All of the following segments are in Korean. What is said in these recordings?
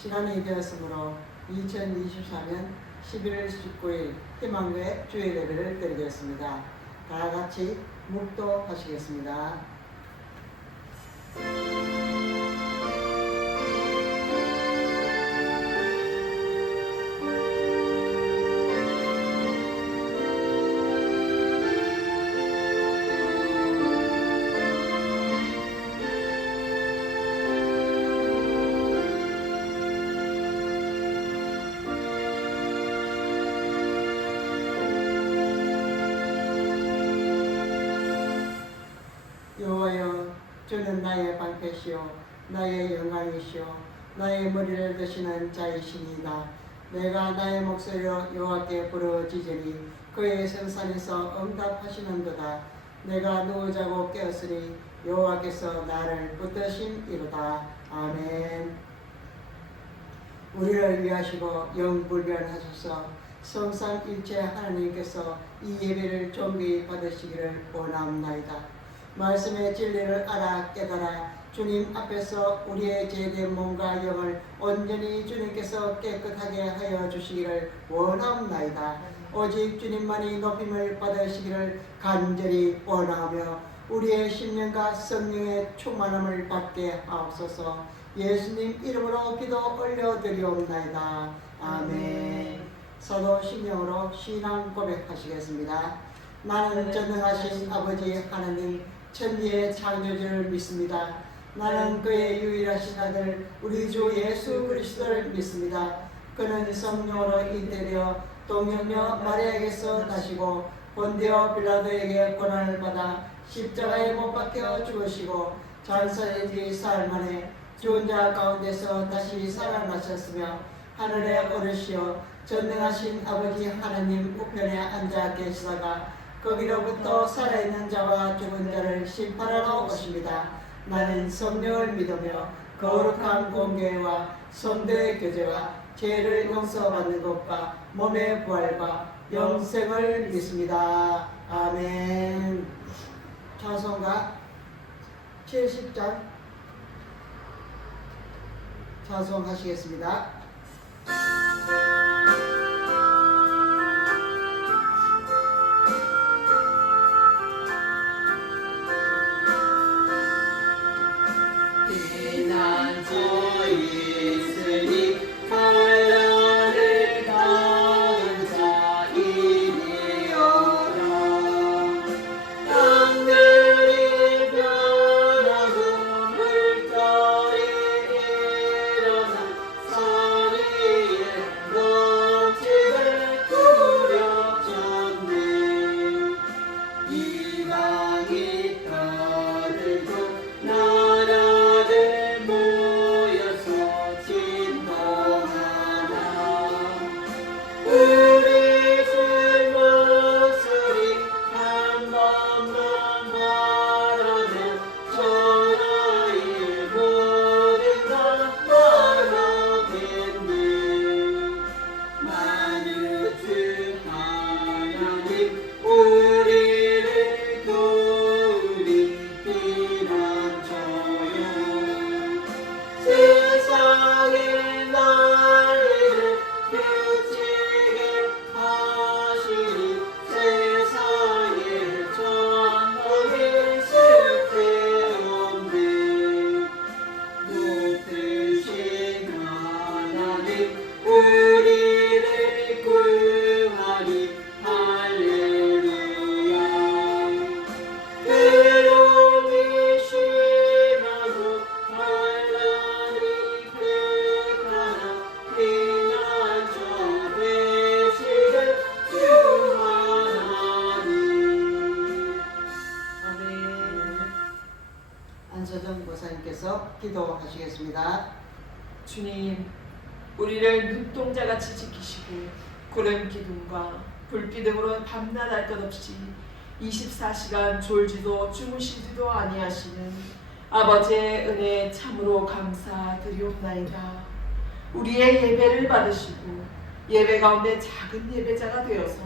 시간이 되었으므로 2024년 11월 19일 희망교회 주일 예배를 드리겠습니다. 다 같이 묵도하시겠습니다. 여호와여, 주는 나의 방패시요 나의 영광이시요 나의 머리를 드시는 자이시니이다. 내가 나의 목소리로 여호와께 부르짖으니 그의 성산에서 응답하시는도다. 내가 누우자고 깨었으니 여호와께서 나를 붙드심이로다. 아멘. 우리를 위하시고 영불변하소서. 성삼일체 하나님께서 이 예배를 존귀히 받으시기를 원합나이다. 말씀의 진리를 알아 깨달아 주님 앞에서 우리의 죄된 몸과 영을 온전히 주님께서 깨끗하게 하여 주시기를 원합나이다. 오직 주님만이 높임을 받으시기를 간절히 원하며 우리의 심령과 성령의 충만함을 받게 하옵소서. 예수님 이름으로 기도 올려드리옵나이다. 아멘. 사도 신령으로 신앙 고백하시겠습니다. 나는 전능하신 아버지 하나님 천지의 창조주를 믿습니다. 나는 그의 유일하신 아들 우리 주 예수 그리스도를 믿습니다. 그는 성령으로 잉태되어 동정녀 마리아에게서 나시고 본디오 빌라도에게 고난을 받아 십자가에 못 박혀 죽으시고 장사의 뒤 사흘 만에 죽은 자 가운데서 다시 살아나셨으며 하늘에 오르시어 전능하신 아버지 하나님 우편에 앉아 계시다가 거기로부터 살아있는 자와 죽은 자를 심판하러 오십니다. 나는 성령을 믿으며 거룩한 공교회와 성도의 교제와 죄를 용서받는 것과 몸의 부활과 영생을 믿습니다. 아멘. 찬송가 70장 찬송하시겠습니다. 기도하시겠습니다. 주님, 우리를 눈동자같이 지키시고 구름 기둥과 불빛 등으로 밤낮 알 것 없이 24시간 졸지도 주무시지도 아니하시는 아버지의 은혜에 참으로 감사드리옵나이다. 우리의 예배를 받으시고 예배 가운데 작은 예배자가 되어서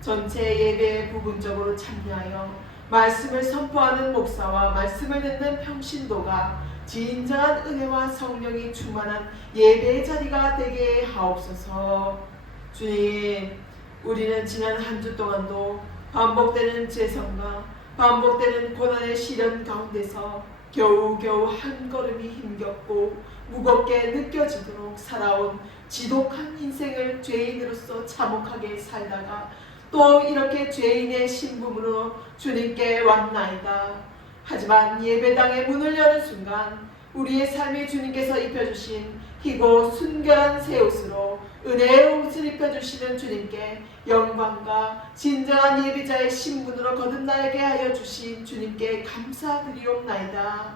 전체 예배에 부분적으로 참여하여 말씀을 선포하는 목사와 말씀을 듣는 평신도가 진정한 은혜와 성령이 충만한 예배의 자리가 되게 하옵소서. 주님, 우리는 지난 한 주 동안도 반복되는 죄성과 반복되는 고난의 시련 가운데서 겨우겨우 한 걸음이 힘겹고 무겁게 느껴지도록 살아온 지독한 인생을 죄인으로서 참혹하게 살다가 또 이렇게 죄인의 신분으로 주님께 왔나이다. 하지만 예배당의 문을 여는 순간 우리의 삶이 주님께서 입혀주신 희고 순결한 새 옷으로 은혜의 옷을 입혀주시는 주님께 영광과 진정한 예배자의 신분으로 거듭나게 하여 주신 주님께 감사드리옵나이다.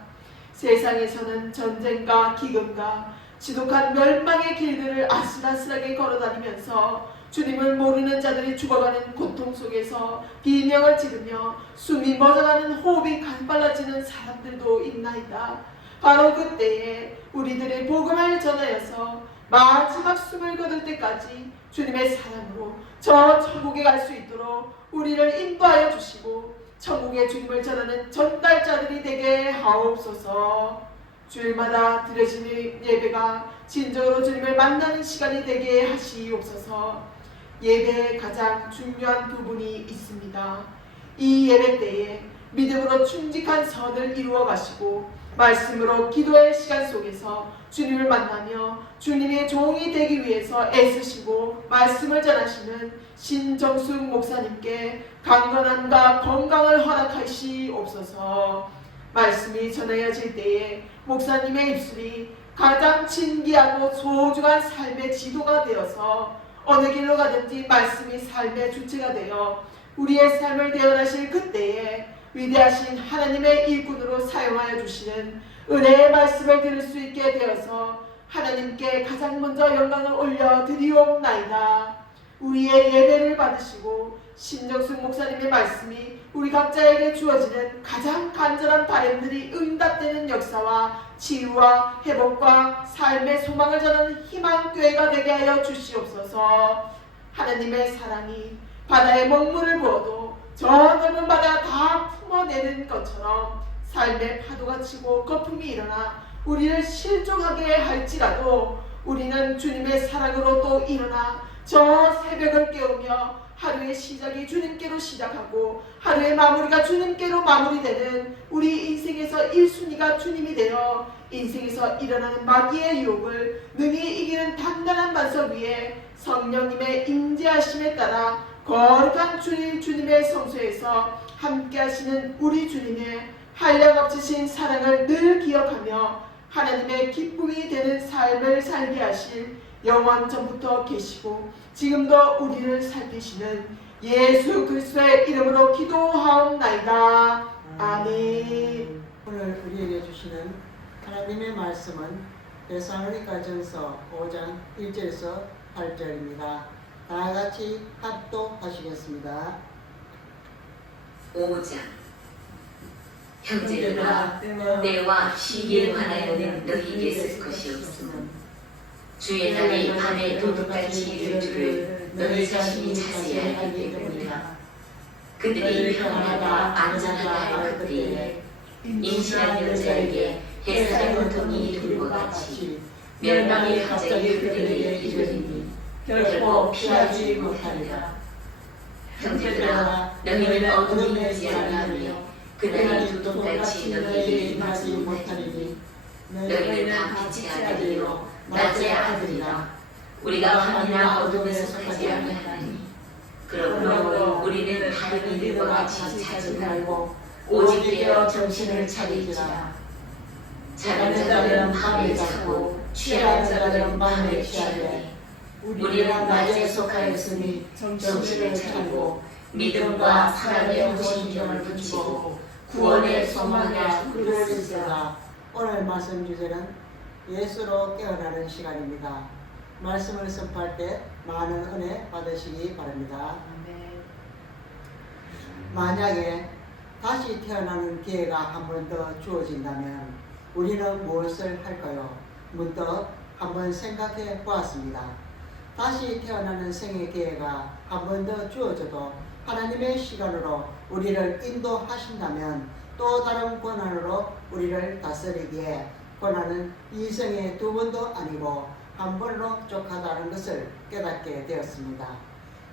세상에서는 전쟁과 기근과 지독한 멸망의 길들을 아슬아슬하게 걸어다니면서 주님을 모르는 자들이 죽어가는 고통 속에서 비명을 지르며 숨이 멎어가는 호흡이 가빨라지는 사람들도 있나이다. 바로 그때에 우리들의 복음을 전하여서 마지막 숨을 거둘 때까지 주님의 사랑으로 저 천국에 갈 수 있도록 우리를 인도하여 주시고 천국의 주님을 전하는 전달자들이 되게 하옵소서. 주일마다 드려지는 예배가 진정으로 주님을 만나는 시간이 되게 하시옵소서. 예배의 가장 중요한 부분이 있습니다. 이 예배 때에 믿음으로 충직한 선을 이루어 가시고 말씀으로 기도의 시간 속에서 주님을 만나며 주님의 종이 되기 위해서 애쓰시고 말씀을 전하시는 신정숙 목사님께 강건함과 건강을 허락하시옵소서. 말씀이 전해질 때에 목사님의 입술이 가장 진귀하고 소중한 삶의 지도가 되어서 어느 길로 가든지 말씀이 삶의 주체가 되어 우리의 삶을 대언하실 그때에 위대하신 하나님의 일꾼으로 사용하여 주시는 은혜의 말씀을 들을 수 있게 되어서 하나님께 가장 먼저 영광을 올려드리옵나이다. 우리의 예배를 받으시고 신정숙 목사님의 말씀이 우리 각자에게 주어지는 가장 간절한 바람들이 응답되는 역사와 치유와 회복과 삶의 소망을 전하는 희망교회가 되게 하여 주시옵소서. 하나님의 사랑이 바다에 먹물을 부어도 저 넓은 바다 다 품어내는 것처럼 삶의 파도가 치고 거품이 일어나 우리를 실종하게 할지라도 우리는 주님의 사랑으로 또 일어나 저 새벽을 깨우며 하루의 시작이 주님께로 시작하고 하루의 마무리가 주님께로 마무리되는 우리 인생에서 1순위가 주님이 되어 인생에서 일어나는 마귀의 유혹을 능히 이기는 단단한 반석 위에 성령님의 임재하심에 따라 거룩한 주님의 성소에서 함께 하시는 우리 주님의 한량없으신 사랑을 늘 기억하며 하나님의 기쁨이 되는 삶을 살게 하실 영원 전부터 계시고 지금도 우리를 살피시는 예수 그리스도의 이름으로 기도하옵나이다. 아멘. 오늘 우리에게 주시는 하나님의 말씀은 데살로니가전서 5장 1절에서 8절입니다. 다같이 합독하시겠습니다. 5장 형제들아 때와 시기에 관하여는 너희에게 쓸 것이 없으므로 주의 날이 밤에 도둑같이 이를 줄을 너희 자신이 자세히 알기 때문이다. 그들이 평안하다 안전하다 할 그때에 임신한 여자에게 해살의 고통이 둘과 같이 멸망이 갑자기 그들에게 이르리니 결코 피하지 못하리라. 형제들아 너희는 어둠에 있지 아니하며 그날이 두통같이 너희에게 임하지 못하리니 너희는 다 빛의 아들이요 낮의 아들이라. 우리가 밤이나 어둠에 속하지 아니하나니 그러므로 우리는 다른 이들과 같이 자지 말고 오직 깨어 정신을 차리지라. 자는 자들은 밤에 자고 취한 자들은 밤에 취하되 우리는 낮에 속하였으니 정신을 차리고 믿음과 사랑의 호신경을 붙이고 구원의 소망에 그리스도가 오늘 말씀 주제는 예수로 깨어나는 시간입니다. 말씀을 선포할 때 많은 은혜 받으시기 바랍니다. 만약에 다시 태어나는 기회가 한 번 더 주어진다면 우리는 무엇을 할까요? 문득 한번 생각해 보았습니다. 다시 태어나는 생의 기회가 한 번 더 주어져도 하나님의 시간으로 우리를 인도하신다면 또 다른 권한으로 우리를 다스리기에 고난은 이생에 두 번도 아니고 한 번으로 족하다는 것을 깨닫게 되었습니다.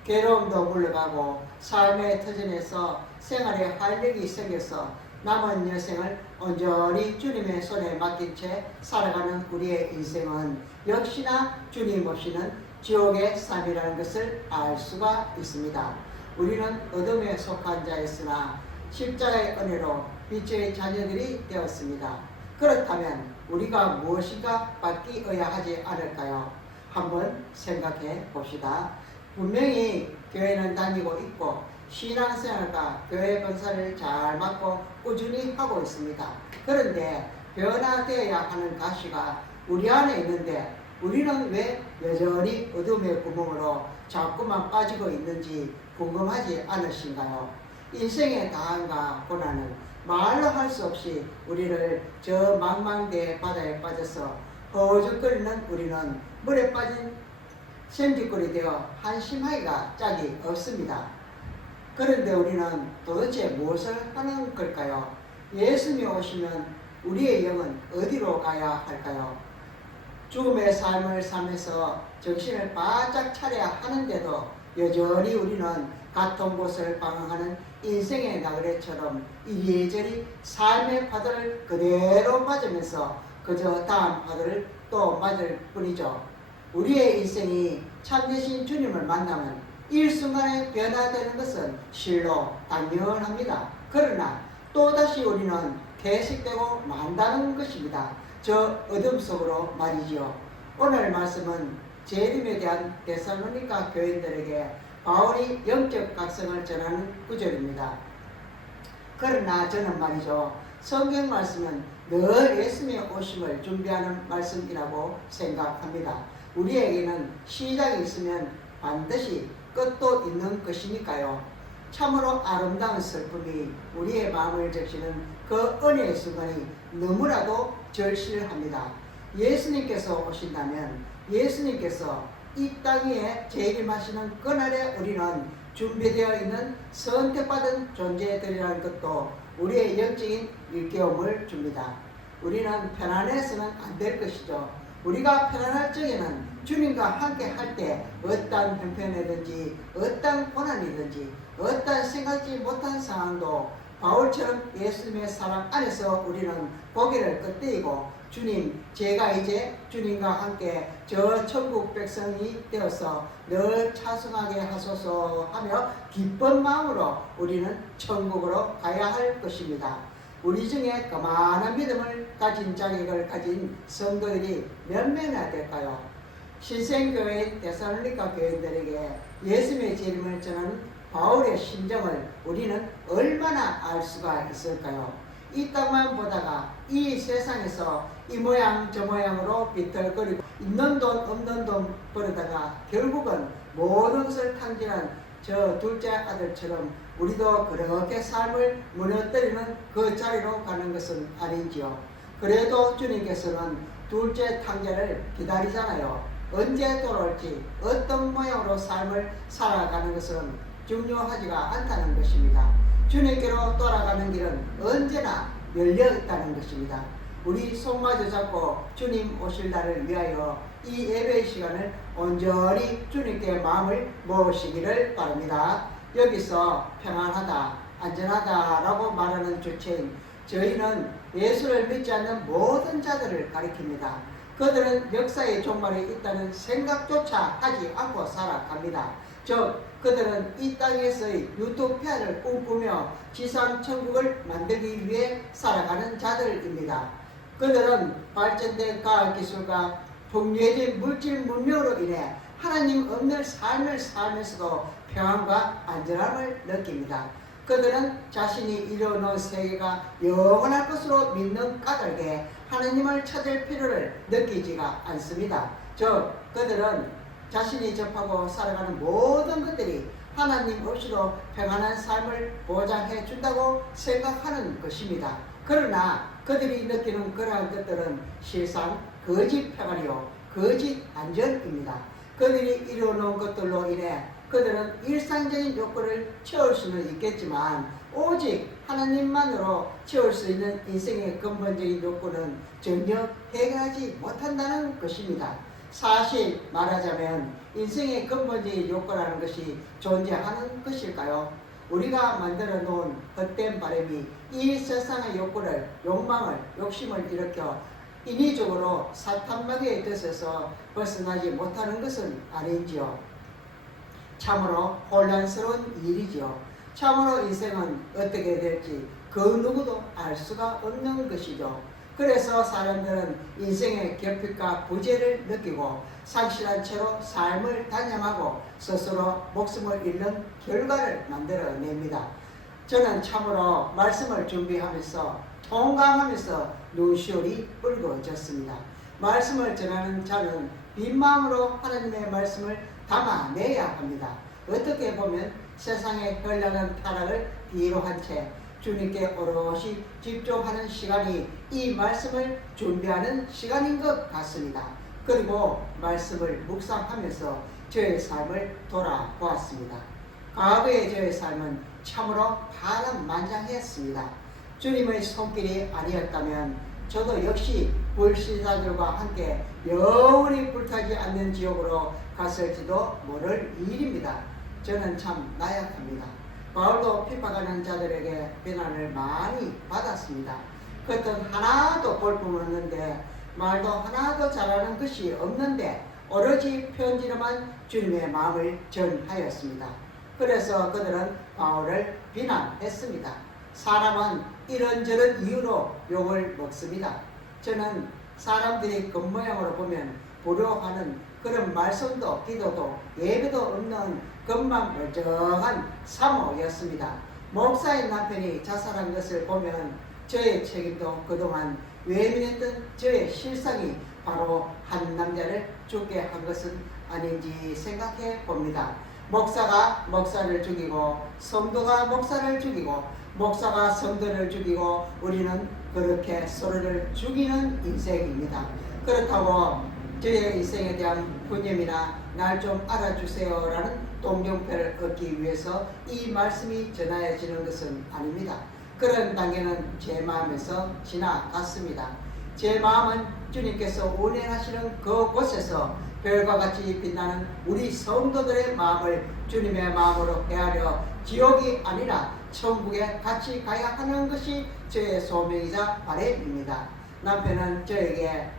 괴로움도 물러가고 삶의 터전에서 생활의 활력이 생겨서 남은 여생을 온전히 주님의 손에 맡긴 채 살아가는 우리의 인생은 역시나 주님 없이는 지옥의 삶이라는 것을 알 수가 있습니다. 우리는 어둠에 속한 자였으나 십자가의 은혜로 빛의 자녀들이 되었습니다. 그렇다면 우리가 무엇인가 바뀌어야 하지 않을까요? 한번 생각해 봅시다. 분명히 교회는 다니고 있고 신앙생활과 교회 봉사를 잘 맡고 꾸준히 하고 있습니다. 그런데 변화되어야 하는 가시가 우리 안에 있는데 우리는 왜 여전히 어둠의 구멍으로 자꾸만 빠지고 있는지 궁금하지 않으신가요? 인생의 다함과 고난은 말로 할 수 없이 우리를 저 망망대해 바다에 빠져서 허우적거리는 우리는 물에 빠진 샘짓골이 되어 한심하기가 짝이 없습니다. 그런데 우리는 도대체 무엇을 하는 걸까요? 예수님이 오시면 우리의 영은 어디로 가야 할까요? 죽음의 삶을 살면서 정신을 바짝 차려야 하는데도 여전히 우리는 같은 곳을 방황하는 인생의 나그네처럼 이리저리 삶의 파도를 그대로 맞으면서 그저 다음 파도를 또 맞을 뿐이죠. 우리의 인생이 참되신 주님을 만나면 일순간에 변화되는 것은 실로 당연합니다. 그러나 또다시 우리는 개식되고 만다는 것입니다. 저 어둠 속으로 말이지요. 오늘 말씀은 재림에 대한 데살로니가 교인들에게 바울이 영적 각성을 전하는 구절입니다. 그러나 저는 말이죠. 성경 말씀은 늘 예수님의 오심을 준비하는 말씀이라고 생각합니다. 우리에게는 시작이 있으면 반드시 끝도 있는 것이니까요. 참으로 아름다운 슬픔이 우리의 마음을 적시는 그 은혜의 순간이 너무나도 절실합니다. 예수님께서 오신다면 예수님께서 이 땅 위에 재림하시는 그날에 우리는 준비되어 있는 선택받은 존재들이라는 것도 우리의 영적인 일깨움을 줍니다. 우리는 편안해서는 안 될 것이죠. 우리가 편안할 적에는 주님과 함께 할 때 어떤 형편이든지 어떤 고난이든지 어떤 생각지 못한 상황도 바울처럼 예수님의 사랑 안에서 우리는 고개를 끄덕이고 주님, 제가 이제 주님과 함께 저 천국 백성이 되어서 늘 찬송하게 하소서 하며 기쁜 마음으로 우리는 천국으로 가야 할 것입니다. 우리 중에 그만한 믿음을 가진 자격을 가진 성도들이 몇 명이나 될까요? 신생교회 데살로니가 교인들에게 예수님의 재림을 전하는 바울의 심정을 우리는 얼마나 알 수가 있을까요? 이 땅만 보다가 이 세상에서 이 모양 저 모양으로 비틀거리고 있는 돈 없는 돈 벌어다가 결국은 모든 것을 탕진한 저 둘째 아들처럼 우리도 그렇게 삶을 무너뜨리는 그 자리로 가는 것은 아닌지요. 그래도 주님께서는 둘째 탕자를 기다리잖아요. 언제 돌아올지 어떤 모양으로 삶을 살아가는 것은 중요하지가 않다는 것입니다. 주님께로 돌아가는 길은 언제나 열려 있다는 것입니다. 우리 손마저 잡고 주님 오실 날을 위하여 이 예배의 시간을 온전히 주님께 마음을 모으시기를 바랍니다. 여기서 평안하다, 안전하다라고 말하는 주체인 저희는 예수를 믿지 않는 모든 자들을 가리킵니다. 그들은 역사의 종말이 있다는 생각조차 하지 않고 살아갑니다. 즉 그들은 이 땅에서의 유토피아를 꿈꾸며 지상 천국을 만들기 위해 살아가는 자들입니다. 그들은 발전된 과학기술과 풍요해진 물질 문명으로 인해 하나님 없는 삶을 살면서도 평안과 안전함을 느낍니다. 그들은 자신이 이루어놓은 세계가 영원할 것으로 믿는 까닭에 하나님을 찾을 필요를 느끼지가 않습니다. 즉 그들은 자신이 접하고 살아가는 모든 것들이 하나님 없이도 평안한 삶을 보장해 준다고 생각하는 것입니다. 그러나 그들이 느끼는 그러한 것들은 실상 거짓 평안이요 거짓 안전입니다. 그들이 이루어놓은 것들로 인해 그들은 일상적인 욕구를 채울 수는 있겠지만 오직 하나님만으로 채울 수 있는 인생의 근본적인 욕구는 전혀 해결하지 못한다는 것입니다. 사실 말하자면 인생의 근본적인 욕구라는 것이 존재하는 것일까요? 우리가 만들어 놓은 헛된 바람이 이 세상의 욕구를, 욕망을, 욕심을 일으켜 인위적으로 사탄마귀의 뜻에서 벗어나지 못하는 것은 아닌지요. 참으로 혼란스러운 일이지요. 참으로 인생은 어떻게 될지 그 누구도 알 수가 없는 것이죠. 그래서 사람들은 인생의 결핍과 부재를 느끼고 상실한 채로 삶을 단념하고 스스로 목숨을 잃는 결과를 만들어냅니다. 저는 참으로 말씀을 준비하면서 통감하면서 눈시울이 붉어졌습니다. 말씀을 전하는 자는 빈 마음으로 하나님의 말씀을 담아내야 합니다. 어떻게 보면 세상의 현란한 타락을 뒤로 한 채 주님께 오롯이 집중하는 시간이 이 말씀을 준비하는 시간인 것 같습니다. 그리고 말씀을 묵상하면서 저의 삶을 돌아보았습니다. 과거의 저의 삶은 참으로 파란만장했습니다. 주님의 손길이 아니었다면 저도 역시 불신자들과 함께 영원히 불타지 않는 지옥으로 갔을지도 모를 일입니다. 저는 참 나약합니다. 바울도 핍박하는 자들에게 비난을 많이 받았습니다. 그것은 하나도 볼품없는데 말도 하나도 잘하는 것이 없는데 오로지 편지로만 주님의 마음을 전하였습니다. 그래서 그들은 바울을 비난했습니다. 사람은 이런저런 이유로 욕을 먹습니다. 저는 사람들이 겉모양으로 보면 부러워하는 그런 말씀도 기도도 예배도 없는 겉만 멀쩡한 사모였습니다. 목사인 남편이 자살한 것을 보면 저의 책임도 그동안 외면했던 저의 실상이 바로 한 남자를 죽게 한 것은 아닌지 생각해 봅니다. 목사가 목사를 죽이고 성도가 목사를 죽이고 목사가 성도를 죽이고 우리는 그렇게 서로를 죽이는 인생입니다. 그렇다고 저의 인생에 대한 분념이나 날 좀 알아주세요 라는 동정표를 얻기 위해서 이 말씀이 전하여지는 것은 아닙니다. 그런 단계는 제 마음에서 지나갔습니다. 제 마음은 주님께서 운행하시는 그곳에서 별과 같이 빛나는 우리 성도들의 마음을 주님의 마음으로 헤아려 지옥이 아니라 천국에 같이 가야 하는 것이 저의 소명이자 바람입니다. 남편은 저에게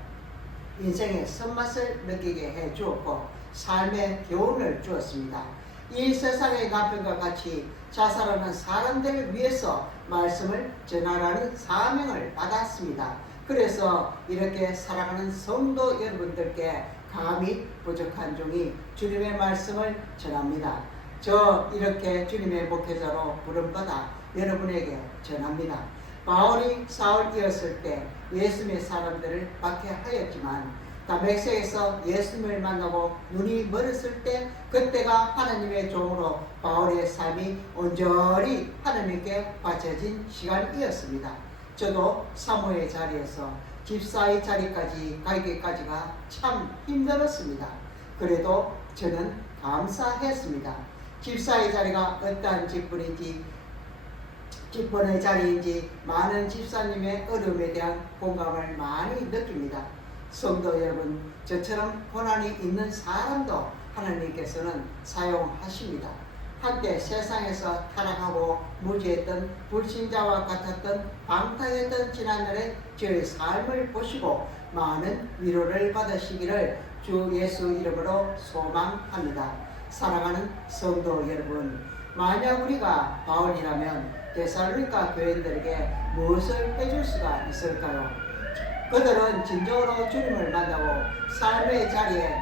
인생의 손맛을 느끼게 해 주었고 삶의 교훈을 주었습니다. 이 세상의 남편과 같이 자살하는 사람들을 위해서 말씀을 전하라는 사명을 받았습니다. 그래서 이렇게 사랑하는 성도 여러분들께 감히 부족한 종이 주님의 말씀을 전합니다. 저 이렇게 주님의 목회자로 부름받아 여러분에게 전합니다. 바울이 사울이었을 때 예수님의 사람들을 박해하였지만 다메섹에서 예수님을 만나고 눈이 멀었을 때 그때가 하나님의 종으로 바울의 삶이 온전히 하나님께 바쳐진 시간이었습니다. 저도 사모의 자리에서 집사의 자리까지 가기까지가 참 힘들었습니다. 그래도 저는 감사했습니다. 집사의 자리가 어떠한 직분의 자리인지 많은 집사님의 어려움에 대한 공감을 많이 느낍니다. 성도 여러분, 저처럼 고난이 있는 사람도 하나님께서는 사용하십니다. 한때 세상에서 타락하고 무지했던 불신자와 같았던 방탕했던 지난날의 저의 삶을 보시고 많은 위로를 받으시기를 주 예수 이름으로 소망합니다. 사랑하는 성도 여러분, 만약 우리가 바울이라면 데살로니가 교인들에게 무엇을 해줄 수가 있을까요? 그들은 진정으로 주님을 만나고 삶의 자리에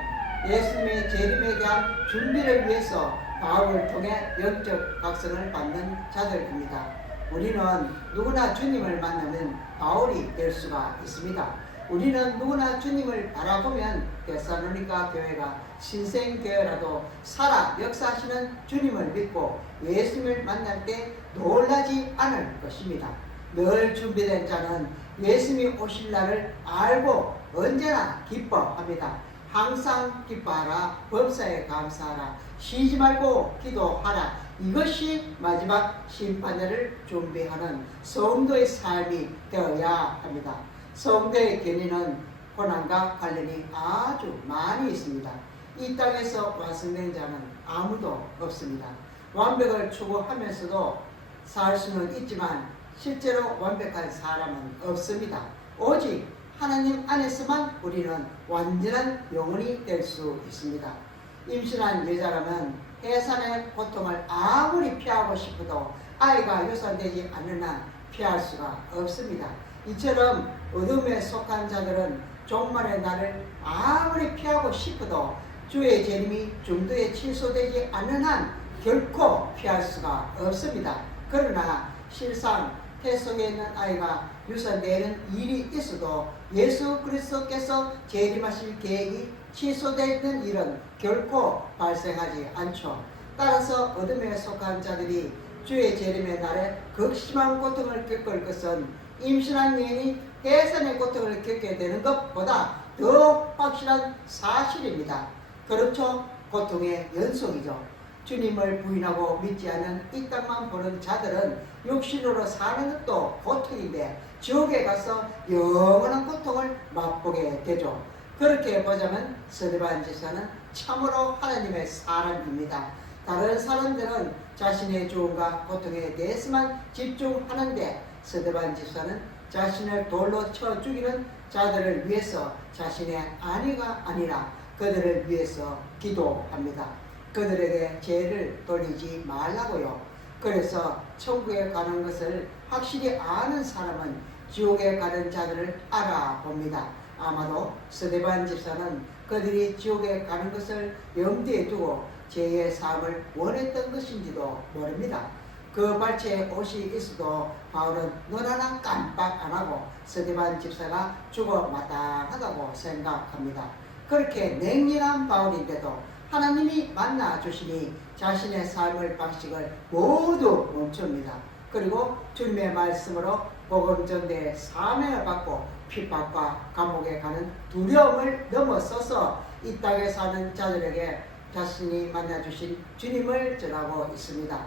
예수님의 재림에 대한 준비를 위해서 바울을 통해 영적 각성을 받는 자들입니다. 우리는 누구나 주님을 만나면 바울이 될 수가 있습니다. 우리는 누구나 주님을 바라보면 데살로니가 교회가 신생교회라도 살아 역사하시는 주님을 믿고 예수님을 만날 때 놀라지 않을 것입니다. 늘 준비된 자는 예수님이 오실 날을 알고 언제나 기뻐합니다. 항상 기뻐하라. 범사에 감사하라. 쉬지 말고 기도하라. 이것이 마지막 심판을 준비하는 성도의 삶이 되어야 합니다. 성도의 견인은 고난과 관련이 아주 많이 있습니다. 이 땅에서 완성된 자는 아무도 없습니다. 완벽을 추구하면서도 살 수는 있지만 실제로 완벽한 사람은 없습니다. 오직 하나님 안에서만 우리는 완전한 영혼이 될 수 있습니다. 임신한 여자라면 해산의 고통을 아무리 피하고 싶어도 아이가 유산되지 않는 한 피할 수가 없습니다. 이처럼 어둠에 속한 자들은 종말의 날을 아무리 피하고 싶어도 주의 재림이 중도에 취소되지 않는 한 결코 피할 수가 없습니다. 그러나 실상 태 속에 있는 아이가 유산되는 일이 있어도 예수 그리스도께서 재림하실 계획이 취소되는 일은 결코 발생하지 않죠. 따라서 어둠에 속한 자들이 주의 재림의 날에 극심한 고통을 겪을 것은 임신한 여인이 해산의 고통을 겪게 되는 것보다 더 확실한 사실입니다. 그렇죠. 고통의 연속이죠. 주님을 부인하고 믿지 않는 이 땅만 보는 자들은 육신으로 사는 것도 고통인데 지옥에 가서 영원한 고통을 맛보게 되죠. 그렇게 보자면 스데반 집사는 참으로 하나님의 사람입니다. 다른 사람들은 자신의 죽음과 고통에 대해서만 집중하는데 스데반 집사는 자신을 돌로 쳐 죽이는 자들을 위해서 자신의 안위가 아니라 그들을 위해서 기도합니다. 그들에게 죄를 돌리지 말라고요. 그래서 천국에 가는 것을 확실히 아는 사람은 지옥에 가는 자들을 알아봅니다. 아마도 스데반 집사는 그들이 지옥에 가는 것을 염두에 두고 죄의 사함을 원했던 것인지도 모릅니다. 그 발치에 옷이 있어도 바울은 눈 하나 깜빡 안 하고 스데반 집사가 죽어 마땅하다고 생각합니다. 그렇게 냉랭한 바울인데도 하나님이 만나 주시니 자신의 삶의 방식을 모두 멈춥니다. 그리고 주님의 말씀으로 복음 전대의 사명을 받고 핍박과 감옥에 가는 두려움을 넘어서서 이 땅에 사는 자들에게 자신이 만나 주신 주님을 전하고 있습니다.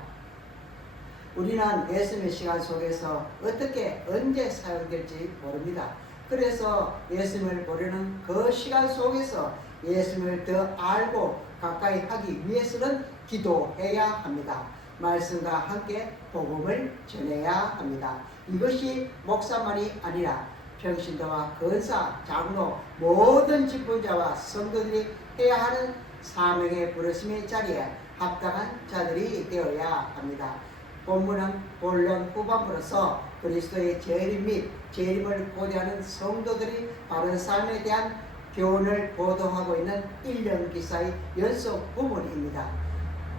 우리는 예수님의 시간 속에서 어떻게 언제 사용될지 모릅니다. 그래서 예수님을 보려는 그 시간 속에서 예수님을 더 알고 가까이 하기 위해서는 기도해야 합니다. 말씀과 함께 복음을 전해야 합니다. 이것이 목사만이 아니라 평신도와 권사, 장로, 모든 직분자와 성도들이 해야 하는 사명의 부르심의 자리에 합당한 자들이 되어야 합니다. 본문은 본론 후반부로서 그리스도의 재림 및 재림을 고대하는 성도들이 바른 삶에 대한 교훈을 보도하고 있는 1년 기사의 연속 부분입니다.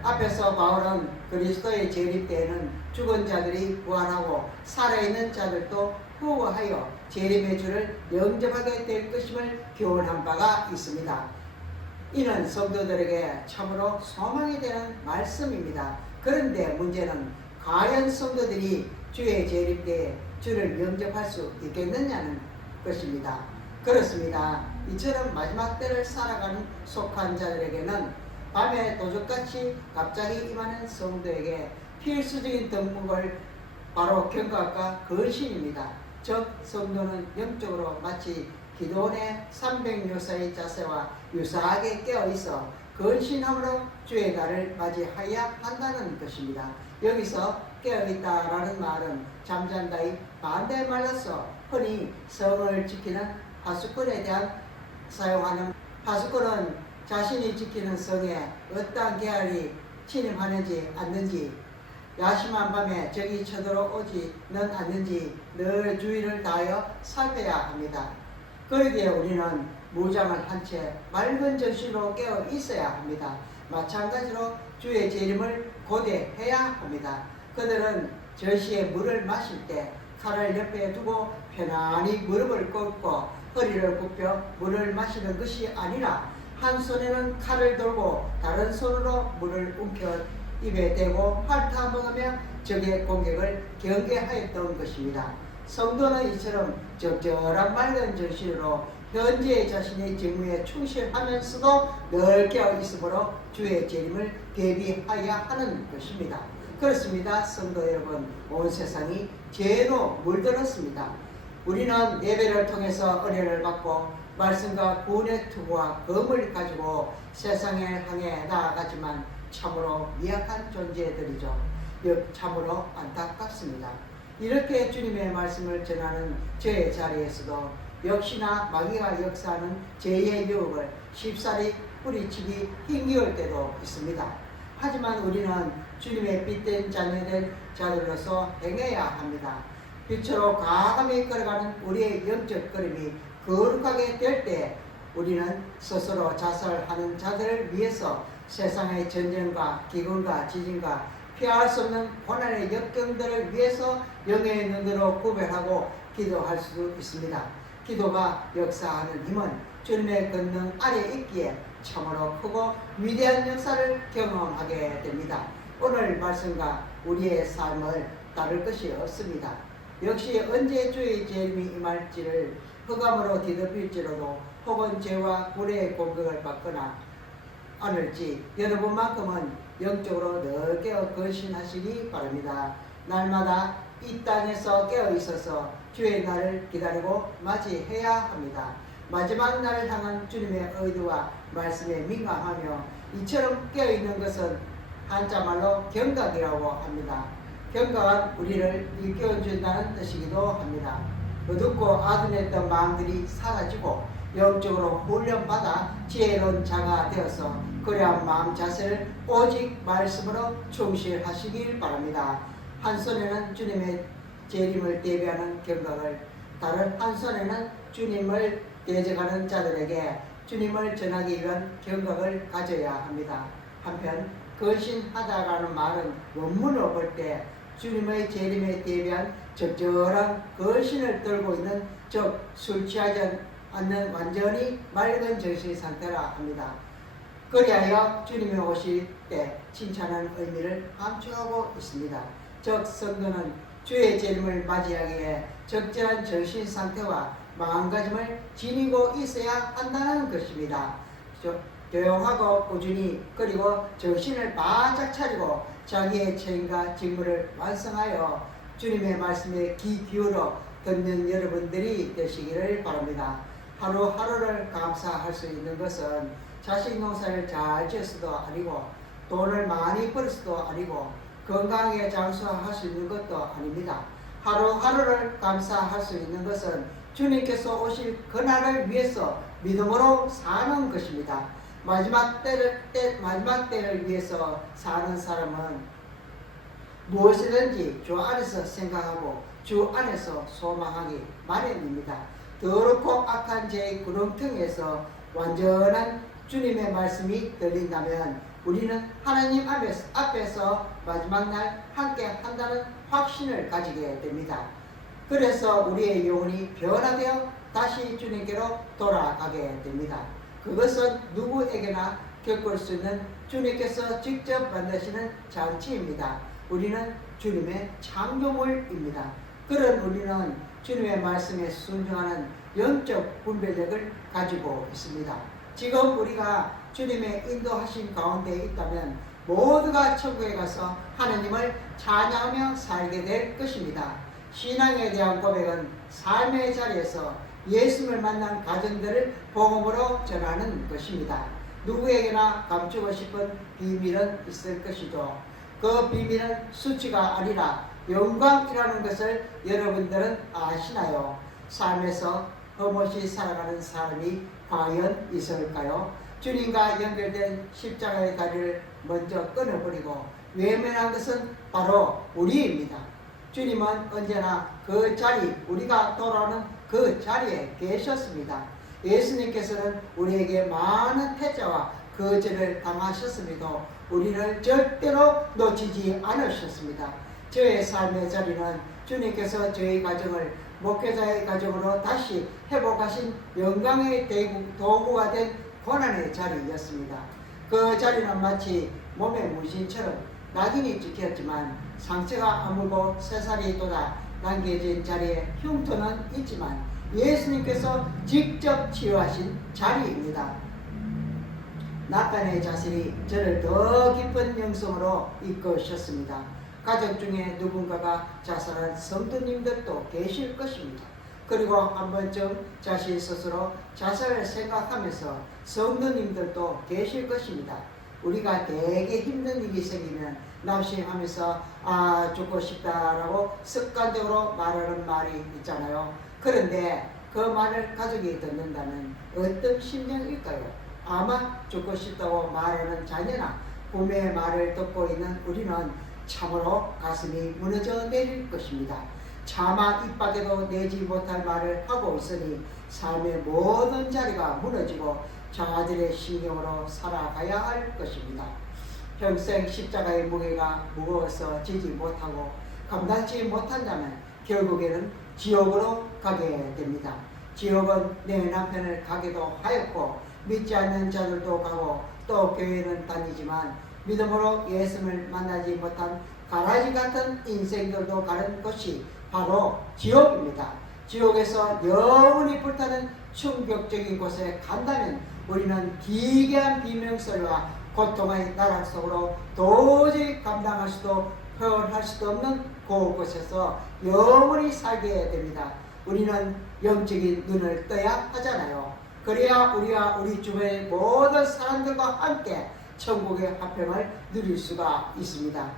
앞에서 바울은 그리스도의 재림 때에는 죽은 자들이 부활하고 살아있는 자들도 후하여 재림의 주를 영접하게 될 것임을 교훈한 바가 있습니다. 이는 성도들에게 참으로 소망이 되는 말씀입니다. 그런데 문제는 과연 성도들이 주의 재림 때에 주를 영접할 수 있겠느냐는 것입니다. 그렇습니다. 이처럼 마지막 때를 살아가는 속한 자들에게는 밤에 도적같이 갑자기 임하는 성도에게 필수적인 덕목을 바로 경각과 근신입니다. 즉 성도는 영적으로 마치 기도원의 300요사의 자세와 유사하게 깨어있어 근신함으로 주의 날을 맞이해야 한다는 것입니다. 여기서 깨어있다라는 말은 잠잔다의 반대 말로서 흔히 성을 지키는 파수꾼에 대한 사용하는 파수꾼은 자신이 지키는 성에 어떠한 계알이 침입하는지 않는지 야심한 밤에 적이 쳐들어오지는 않는지 늘 주의를 다하여 살펴야 합니다. 그러기에 우리는 무장을 한 채 맑은 정신으로 깨어 있어야 합니다. 마찬가지로 주의 재림을 고대해야 합니다. 그들은 저시에 물을 마실 때 칼을 옆에 두고 편안히 무릎을 꿇고 허리를 굽혀 물을 마시는 것이 아니라 한 손에는 칼을 들고 다른 손으로 물을 움켜 입에 대고 핥아 먹으며 적의 공격을 경계하였던 것입니다. 성도는 이처럼 적절한 맑은 정신으로 현재 자신의 직무에 충실하면서도 늘 깨어 있으므로 주의 재림을 대비하여야 하는 것입니다. 그렇습니다. 성도 여러분, 온 세상이 죄로 물들었습니다. 우리는 예배를 통해서 은혜를 받고 말씀과 구원의 투구와 검을 가지고 세상을 향해 나아가지만 참으로 미약한 존재들이죠. 참으로 안타깝습니다. 이렇게 주님의 말씀을 전하는 저의 자리에서도 역시나 마귀가 역사하는 죄의 유혹을 쉽사리 뿌리치기 힘겨울 때도 있습니다. 하지만 우리는 주님의 빛된 자녀된 자들로서 행해야 합니다. 빛으로 과감히 걸어가는 우리의 영적 걸음이 거룩하게 될 때 우리는 스스로 자살하는 자들을 위해서 세상의 전쟁과 기근과 지진과 피할 수 없는 고난의 역경들을 위해서 영의 눈으로 구별하고 기도할 수 있습니다. 기도가 역사하는 힘은 주님의 권능 아래 있기에 참으로 크고 위대한 역사를 경험하게 됩니다. 오늘 말씀과 우리의 삶을 다를 것이 없습니다. 역시 언제 주의 재림이 임할지를 흑암으로 뒤덮일지라도 혹은 죄와 불의의 공격을 받거나 않을지 여러분만큼은 영적으로 늘 깨어 근신하시기 바랍니다. 날마다 이 땅에서 깨어 있어서 주의 날을 기다리고 맞이해야 합니다. 마지막 날을 향한 주님의 의도와 말씀에 민감하며 이처럼 깨어있는 것은 한자말로 경각이라고 합니다. 경각은 우리를 일깨워준다는 뜻이기도 합니다. 어둡고 아둔했던 마음들이 사라지고 영적으로 훈련받아 지혜로운 자가 되어서 그러한 마음 자세를 오직 말씀으로 충실하시길 바랍니다. 한 손에는 주님의 재림을 대비하는 경각을, 다른 한 손에는 주님을 대적하는 자들에게 주님을 전하기 위한 경각을 가져야 합니다. 한편 근신하다라는 말은 원문으로 볼 때 주님의 재림에 대비한 적절한 근신을 들고 있는, 즉 술 취하지 않는 완전히 맑은 정신 상태라 합니다. 그리하여 주님이 오실 때 칭찬하는 의미를 감추하고 있습니다. 즉 성도는 주의 재림을 맞이하기에 적절한 정신 상태와 마음가짐을 지니고 있어야 한다는 것입니다. 조용하고 꾸준히, 그리고 정신을 바짝 차리고 자기의 책임과 직무를 완성하여 주님의 말씀에 귀 기울여 듣는 여러분들이 되시기를 바랍니다. 하루하루를 감사할 수 있는 것은 자식 농사를 잘 지어서도 아니고 돈을 많이 벌어서도 아니고 건강하게 장수할 수 있는 것도 아닙니다. 하루하루를 감사할 수 있는 것은 주님께서 오실 그날을 위해서 믿음으로 사는 것입니다. 마지막 때를 위해서 사는 사람은 무엇이든지 주 안에서 생각하고 주 안에서 소망하기 마련입니다. 더럽고 악한 죄의 구렁텅이에서 완전한 주님의 말씀이 들린다면 우리는 하나님 앞에서 마지막 날 함께 한다는 확신을 가지게 됩니다. 그래서 우리의 영혼이 변화되어 다시 주님께로 돌아가게 됩니다. 그것은 누구에게나 겪을 수 있는 주님께서 직접 만드시는 잔치입니다. 우리는 주님의 창조물입니다. 그런 우리는 주님의 말씀에 순종하는 영적 분별력을 가지고 있습니다. 지금 우리가 주님의 인도하신 가운데 있다면 모두가 천국에 가서 하나님을 찬양하며 살게 될 것입니다. 신앙에 대한 고백은 삶의 자리에서 예수를 만난 가정들을 복음으로 전하는 것입니다. 누구에게나 감추고 싶은 비밀은 있을 것이죠. 그 비밀은 수치가 아니라 영광이라는 것을 여러분들은 아시나요? 삶에서 흠없이 살아가는 사람이 과연 있을까요? 주님과 연결된 십자가의 다리를 먼저 끊어버리고 외면한 것은 바로 우리입니다. 주님은 언제나 그 자리, 우리가 돌아오는 그 자리에 계셨습니다. 예수님께서는 우리에게 많은 태자와 거절을 당하셨음에도 우리를 절대로 놓치지 않으셨습니다. 저의 삶의 자리는 주님께서 저희 가정을 목회자의 가정으로 다시 회복하신 영광의 도구가 된 고난의 자리였습니다. 그 자리는 마치 몸의 문신처럼 낙인이 찍혔지만 상처가 아물고 새살이 돋아 남겨진 자리에 흉터는 있지만 예수님께서 직접 치유하신 자리입니다. 나단의 자신이 저를 더 깊은 영성으로 이끄셨습니다. 가족 중에 누군가가 자살한 성도님들도 계실 것입니다. 그리고 한 번쯤 자신 스스로 자살을 생각하면서 성도님들도 계실 것입니다. 우리가 되게 힘든 일이 생기면 남심하면서 죽고 싶다라고 습관적으로 말하는 말이 있잖아요. 그런데 그 말을 가족이 듣는다면 어떤 심정일까요? 아마 죽고 싶다고 말하는 자녀나 부모의 말을 듣고 있는 우리는 참으로 가슴이 무너져 내릴 것입니다. 차마 입 밖에도 내지 못할 말을 하고 있으니 삶의 모든 자리가 무너지고 자아들의 신경으로 살아가야 할 것입니다. 평생 십자가의 무게가 무거워서 지지 못하고 감당치 못한다면 결국에는 지옥으로 가게 됩니다. 지옥은 내 남편을 가기도 하였고 믿지 않는 자들도 가고 또 교회는 다니지만 믿음으로 예수를 만나지 못한 가라지 같은 인생들도 가는 곳이 바로 지옥입니다. 지옥에서 영원히 불타는 충격적인 곳에 간다면 우리는 기괴한 비명소리와 고통의 나락 속으로 도저히 감당할 수도 표현할 수도 없는 그곳에서 영원히 살게 됩니다. 우리는 영적인 눈을 떠야 하잖아요. 그래야 우리와 우리 주변의 모든 사람들과 함께 천국의 화평을 누릴 수가 있습니다.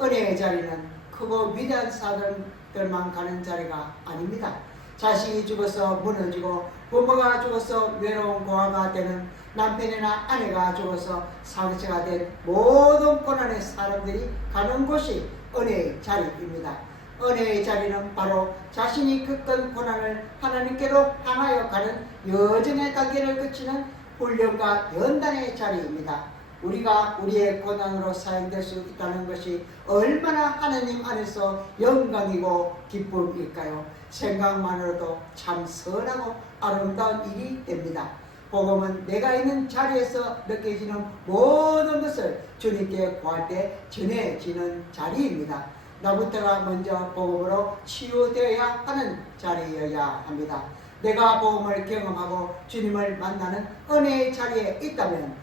은혜의 자리는 크고 위대한 사람들만 가는 자리가 아닙니다. 자식이 죽어서 무너지고 부모가 죽어서 외로운 고아가 되는 남편이나 아내가 죽어서 상처가 된 모든 고난의 사람들이 가는 곳이 은혜의 자리입니다. 은혜의 자리는 바로 자신이 겪은 고난을 하나님께로 향하여 가는 여정의 단계를 거치는 훈련과 연단의 자리입니다. 우리가 우리의 고난으로 사용될 수 있다는 것이 얼마나 하나님 안에서 영광이고 기쁨일까요? 생각만으로도 참 선하고 아름다운 일이 됩니다. 복음은 내가 있는 자리에서 느껴지는 모든 것을 주님께 구할 때 전해지는 자리입니다. 나부터가 먼저 복음으로 치유되어야 하는 자리여야 합니다. 내가 복음을 경험하고 주님을 만나는 은혜의 자리에 있다면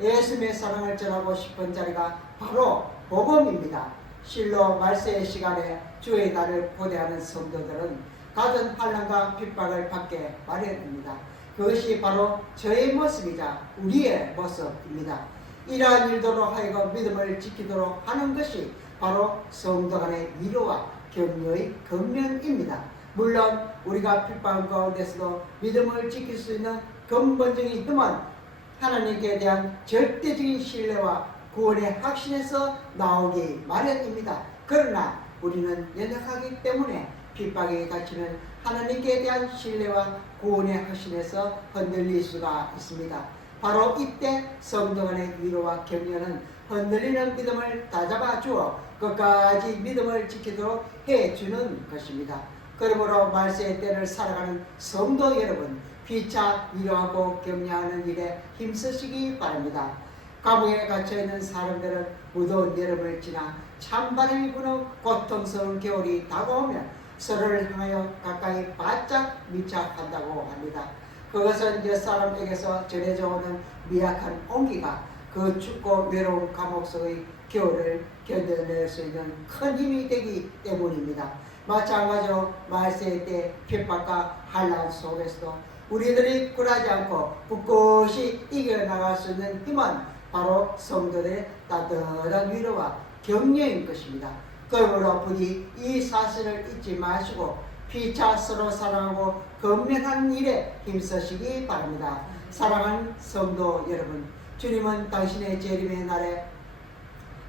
예수님의 사랑을 전하고 싶은 자리가 바로 복음입니다. 실로 말세의 시간에 주의 날을 고대하는 성도들은 갖은 환난과 핍박을 받게 마련입니다. 그것이 바로 저의 모습이자 우리의 모습입니다. 이러한 일도로 하여금 믿음을 지키도록 하는 것이 바로 성도 간의 위로와 격려의 근면입니다. 물론 우리가 핍박 가운데서도 믿음을 지킬 수 있는 근본적인 힘은 하나님께 대한 절대적인 신뢰와 구원의 확신에서 나오기 마련입니다. 그러나 우리는 연약하기 때문에 핍박에 갇히면 하나님께 대한 신뢰와 구원의 확신에서 흔들릴 수가 있습니다. 바로 이때 성도 간의 위로와 격려는 흔들리는 믿음을 다잡아 주어 끝까지 믿음을 지키도록 해주는 것입니다. 그러므로 말세의 때를 살아가는 성도 여러분, 피차 위로하고 격려하는 일에 힘쓰시기 바랍니다. 감옥에 갇혀있는 사람들은 무더운 여름을 지나 찬바람이 부는 고통스러운 겨울이 다가오면 서로를 향하여 가까이 바짝 밀착한다고 합니다. 그것은 옛사람에게서 전해져 오는 미약한 온기가 그 춥고 외로운 감옥 속의 겨울을 견뎌낼 수 있는 큰 힘이 되기 때문입니다. 마찬가지로 말세의 때 핍박과 환난 속에서도 우리들이 굴하지 않고 굳굳이 이겨나갈 수 있는 힘은 바로 성도들의 따뜻한 위로와 격려인 것입니다. 그러므로 부디 이 사실을 잊지 마시고 피차 서로 사랑하고 건면하는 일에 힘쓰시기 바랍니다. 사랑하는 성도 여러분, 주님은 당신의 재림의 날에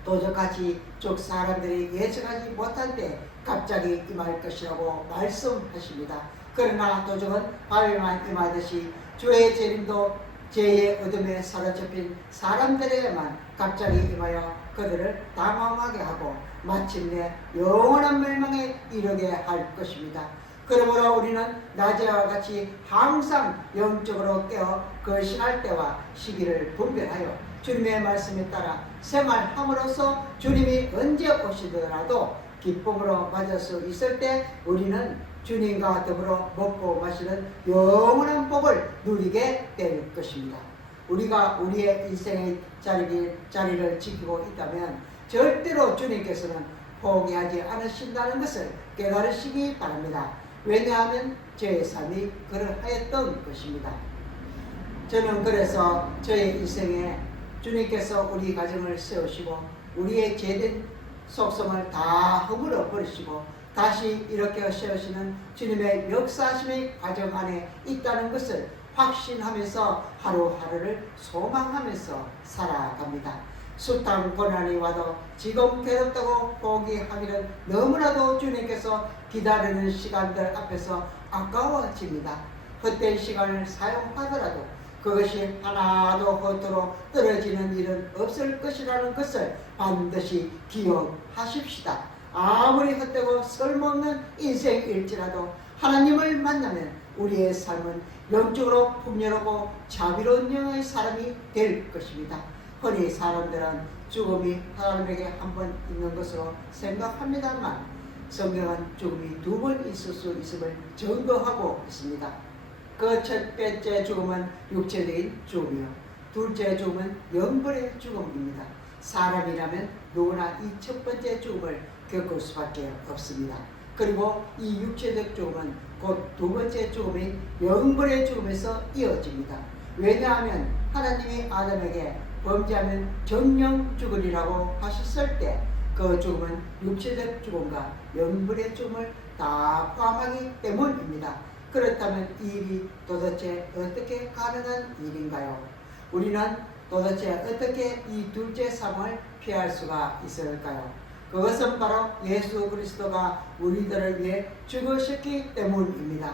도적같이 쪽 사람들이 예측하지 못할 때 갑자기 임할 것이라고 말씀하십니다. 그러나 도적은 밤에만 임하듯이 주의 재림도 죄의 어둠에 사로잡힌 사람들에게만 갑자기 임하여 그들을 당황하게 하고 마침내 영원한 멸망에 이르게 할 것입니다. 그러므로 우리는 낮에와 같이 항상 영적으로 깨어 걸신할 때와 시기를 분별하여 주님의 말씀에 따라 생활함으로써 주님이 언제 오시더라도 기쁨으로 맞을 수 있을 때 우리는 주님과 더불어 먹고 마시는 영원한 복을 누리게 될 것입니다. 우리가 우리의 인생의 자리를 지키고 있다면 절대로 주님께서는 포기하지 않으신다는 것을 깨달으시기 바랍니다. 왜냐하면 저의 삶이 그러하였던 것입니다. 저는 그래서 저의 인생에 주님께서 우리 가정을 세우시고 우리의 죄된 속성을 다 허물어 버리시고 다시 이렇게 세우시는 주님의 역사하심의 과정 안에 있다는 것을 확신하면서 하루하루를 소망하면서 살아갑니다. 숱한 고난이 와도 지금 괴롭다고 포기하기는 너무나도 주님께서 기다리는 시간들 앞에서 아까워집니다. 헛된 시간을 사용하더라도 그것이 하나도 헛으로 떨어지는 일은 없을 것이라는 것을 반드시 기억하십시다. 아무리 헛되고 쓸모없는 인생일지라도 하나님을 만나면 우리의 삶은 영적으로 풍요롭고 자비로운 영의 사람이 될 것입니다. 흔히 사람들은 죽음이 사람에게 한 번 있는 것으로 생각합니다만 성경은 죽음이 2번 있을 수 있음을 증거하고 있습니다. 그 첫 번째 죽음은 육체적인 죽음이요, 둘째 죽음은 영벌의 죽음입니다. 사람이라면 누구나 이 첫 번째 죽음을 겪을 수밖에 없습니다. 그리고 이 육체적 죽음은 곧 2번째 죽음인 영벌의 죽음에서 이어집니다. 왜냐하면 하나님이 아담에게 범죄하면 정령 죽으리라고 하셨을 때 그 죽음은 육체적 죽음과 영벌의 죽음을 다 포함하기 때문입니다. 그렇다면 이 일이 도대체 어떻게 가능한 일인가요? 우리는 도대체 어떻게 이 둘째 사망을 피할 수가 있을까요? 그것은 바로 예수 그리스도가 우리들을 위해 죽으셨기 때문입니다.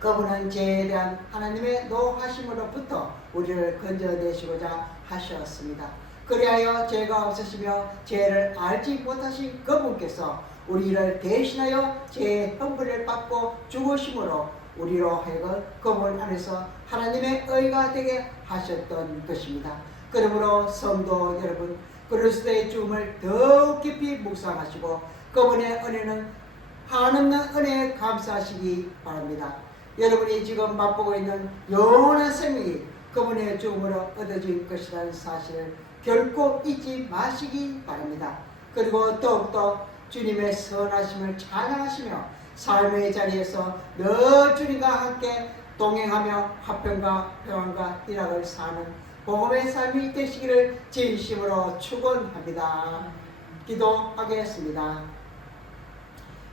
그분은 죄에 대한 하나님의 노하심으로부터 우리를 건져내시고자 하셨습니다. 그리하여 죄가 없으시며 죄를 알지 못하신 그분께서 우리를 대신하여 죄의 형벌을 받고 죽으심으로 우리로 하여금 그분 안에서 하나님의 의가 되게 하셨던 것입니다. 그러므로 성도 여러분, 그리스도의 죽음을 더 깊이 묵상하시고 그분의 은혜는 한없는 은혜에 감사하시기 바랍니다. 여러분이 지금 맛보고 있는 영원한 생명이 그분의 죽음으로 얻어진 것이라는 사실을 결코 잊지 마시기 바랍니다. 그리고 더욱더 주님의 선하심을 찬양하시며 삶의 자리에서 늘 주님과 함께 동행하며 화평과 평안과 희락을 사는 복음의 삶이 되시기를 진심으로 축원합니다. 기도하겠습니다.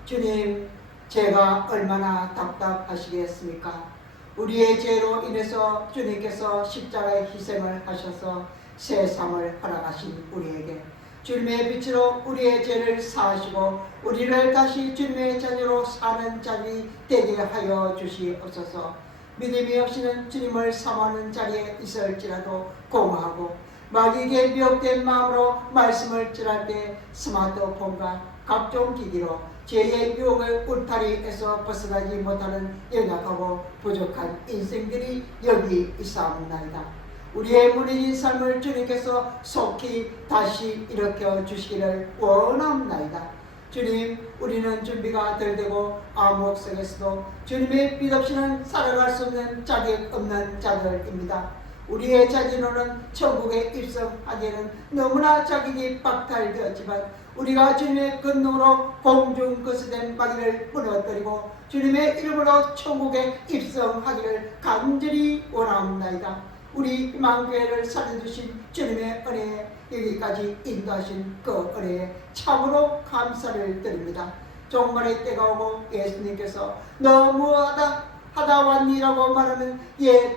주님, 제가 얼마나 답답하시겠습니까? 우리의 죄로 인해서 주님께서 십자가의 희생을 하셔서 세상을 허락하신 우리에게 주님의 빛으로 우리의 죄를 사하시고 우리를 다시 주님의 자녀로 사는 자리 되게 하여 주시옵소서. 믿음이 없이는 주님을 사모하는 자리에 있을지라도 공허하고 마귀에게 미혹된 마음으로 말씀을 전할 때 스마트폰과 각종 기기로 죄의 유혹의 울타리에서 벗어나지 못하는 연약하고 부족한 인생들이 여기 있사옵나이다. 우리의 무너진 삶을 주님께서 속히 다시 일으켜 주시기를 원합나이다. 주님, 우리는 준비가 덜 되고 암흑 속에서도 주님의 빛 없이는 살아갈 수 없는 자격 없는 자들입니다. 우리의 자진으로는 천국에 입성하기에는 너무나 자격이 박탈되었지만 우리가 주님의 권능으로 공중 거스된 마귀를 무너뜨리고 주님의 이름으로 천국에 입성하기를 간절히 원합나이다. 우리 희망교회를 살려주신 주님의 은혜에 여기까지 인도하신 그 은혜에 참으로 감사를 드립니다. 종말의 때가 오고 예수님께서 너무하다 하다 왔니라고 말하면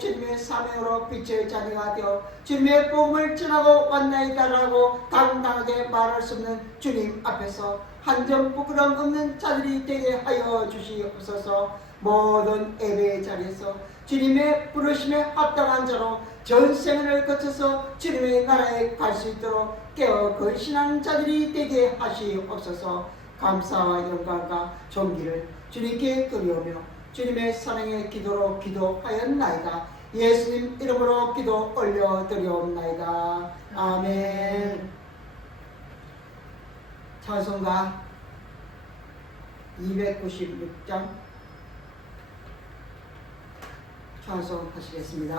주님의 사명으로 빛의 자녀가 되어 주님의 복음을 전하고 왔나이다라고 당당하게 말할 수 없는 주님 앞에서 한 점 부끄럼 없는 자들이 되게 하여 주시옵소서. 모든 예배의 자리에서 주님의 부르심에 합당한 자로 전생을 거쳐서 주님의 나라에 갈 수 있도록 깨어 건신하는 자들이 되게 하시옵소서. 감사와 영광과 존귀를 주님께 드리오며 주님의 사랑의 기도로 기도하였나이다. 예수님 이름으로 기도 올려드리옵나이다. 아멘. 찬송가 296장 찬송하시겠습니다.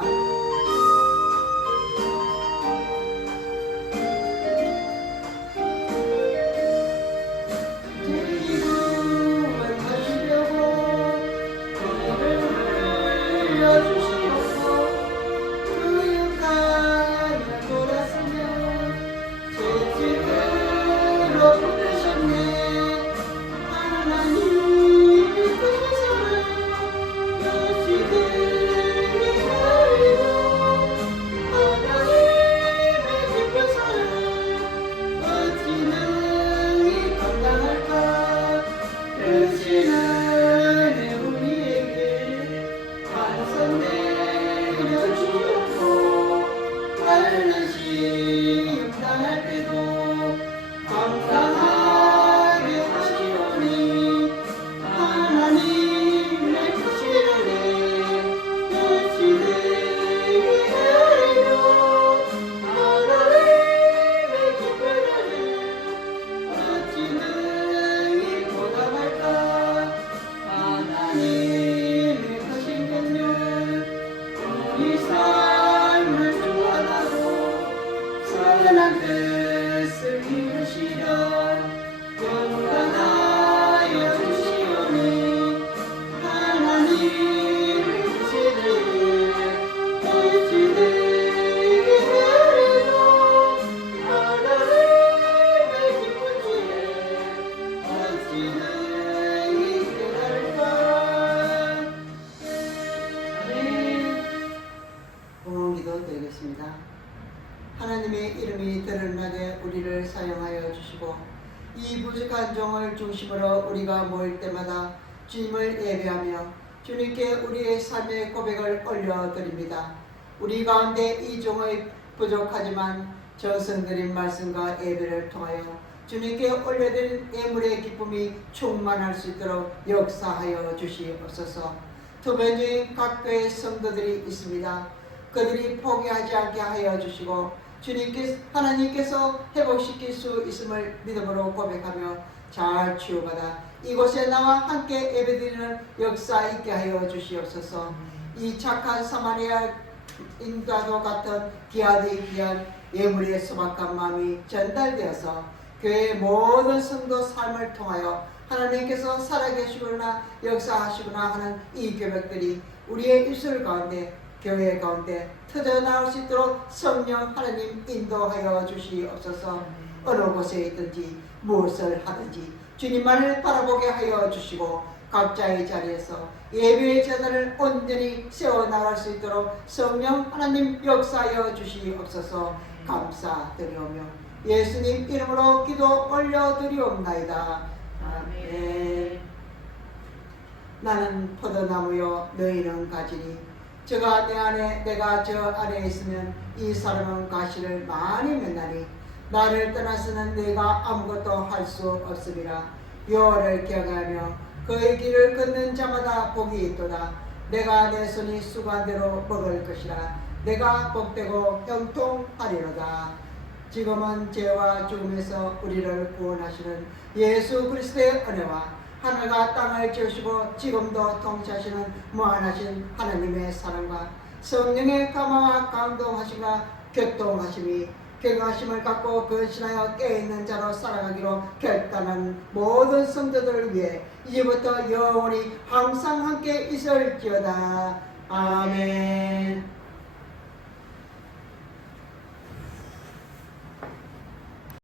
하나님의 이름이 드러나게 우리를 사용하여 주시고 이 부족한 종을 중심으로 우리가 모일 때마다 주님을 예배하며 주님께 우리의 삶의 고백을 올려드립니다. 우리 가운데 이 종의 부족하지만 정성드린 말씀과 예배를 통하여 주님께 올려드린 예물의 기쁨이 충만할 수 있도록 역사하여 주시옵소서. 투변주의 각 교회 성도들이 있습니다. 그들이 포기하지 않게 하여 주시고 하나님께서 회복시킬 수 있음을 믿음으로 고백하며 잘 치유받아 이곳에 나와 함께 예배드리는 역사 있게 하여 주시옵소서. 이 착한 사마리아 인과도 같은 귀한 예물의 소박한 마음이 전달되어서 교회의 모든 성도 삶을 통하여 하나님께서 살아계시구나 역사하시구나 하는 이 고백들이 우리의 입술 가운데 교회 가운데 터져나올 수 있도록 성령 하나님 인도하여 주시옵소서. 어느 곳에 있든지 무엇을 하든지 주님만을 바라보게 하여 주시고 각자의 자리에서 예배의 재단을 온전히 세워나갈 수 있도록 성령 하나님 역사하여 주시옵소서. 감사드리오며 예수님 이름으로 기도 올려드리옵나이다. 아멘. 나는 포도나무요 너희는 가지니 저가 내 안에 내가 저 안에 있으면 이 사람은 가시를 많이 맺나니 나를 떠나서는 내가 아무것도 할 수 없음이라. 여호와를 경외하며 그의 길을 걷는 자마다 복이 있도다. 내가 내 손이 수고한 대로 먹을 것이라. 내가 복되고 형통하리로다. 지금은 죄와 죽음에서 우리를 구원하시는 예수 그리스도의 은혜와 하늘과 땅을 지으시고 지금도 통치하시는 무한하신 하나님의 사랑과 성령의 감화와 감동하심과 교통하심이 경외하심을 갖고 근신하여 깨어있는 자로 살아가기로 결단한 모든 성도들을 위해 이제부터 영원히 항상 함께 있을지어다. 아멘.